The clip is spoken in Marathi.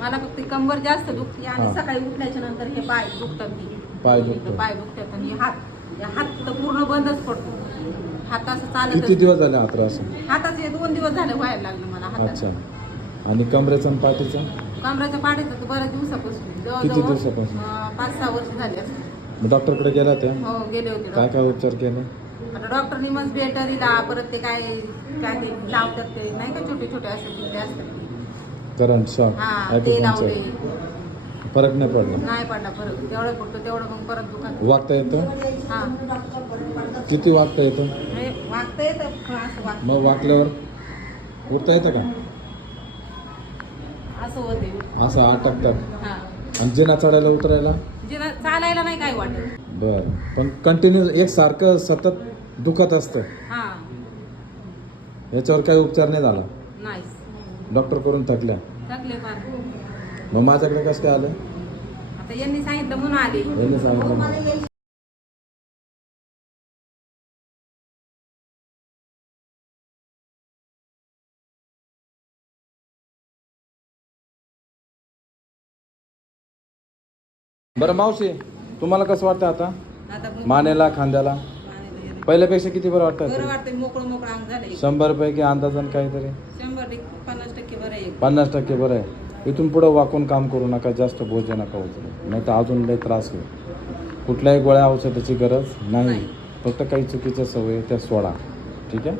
मला फक्त कंबर जास्त दुखते आणि सकाळी उठल्याच्या नंतर हे पाय दुखतात पाय दुखतात आणि हात तर पूर्ण बंदच पडतो. हात असं चालत. किती दिवस झाले हा त्रास? हाताचे 2 दिवस झाले व्हायला लागलं मला हातात. अच्छा. आणि कमरेचा आणि पाठीचा? कमरेच्या पाठीचं तर बऱ्याच दिवसापासून. किती दिवसापासून? 5-6 वर्ष झाली असतील. मग डॉक्टरकडे गेला त्या? हो गेले होते. काय काय उपचार केले? आता डॉक्टरनी मग बेटर दिला. परत ते काय काय ते लावतात ते नाही का छोटे छोटे असतात ते असतात करंट शॉक. हा ते लावले. फरक नाही पडला? नाही पडला फरक. तेवढं पडतो तेवढं मग परत दुकान. वागता येतं? हा. किती वागता येतं? वागता येतं असं वागतं. मग वाकल्यावर उठता येतं का? असं होते. असं अटकतात. हा. आणि जिना चढायला उतरायला? जिना चालायला नाही काय वाटत. बरं. पण कंटिन्यू एक सारखं सतत दुखत असतं? हा. याच्यावर काही उपचार नाही झाला? नाही. डॉक्टर करून थकल्या? थकले फार. मग माझ्याकडे कसं काय आलं? आता यांनी सांगितलं म्हणून आले. यांनी सांगितलं. बरं मावशी, तुम्हाला कसं वाटतं आता? आता मानेला, खांद्याला पहिल्यापेक्षा किती बरं वाटतं? बरं वाटतं. मोकळं मोकळं अंग झालंय. 100 पैकी अंदाजान काहीतरी 100% 50% बरं आहे. 50% बरं आहे. इथून पुढं वाकून काम करू नका, जास्त बोज नका उचलू, नाही तर अजून लय त्रास होईल. कुठल्याही गोळ्या औषधाची गरज नाही. फक्त काही चुकीच्या सवयी त्या सोडा. ठीक आहे.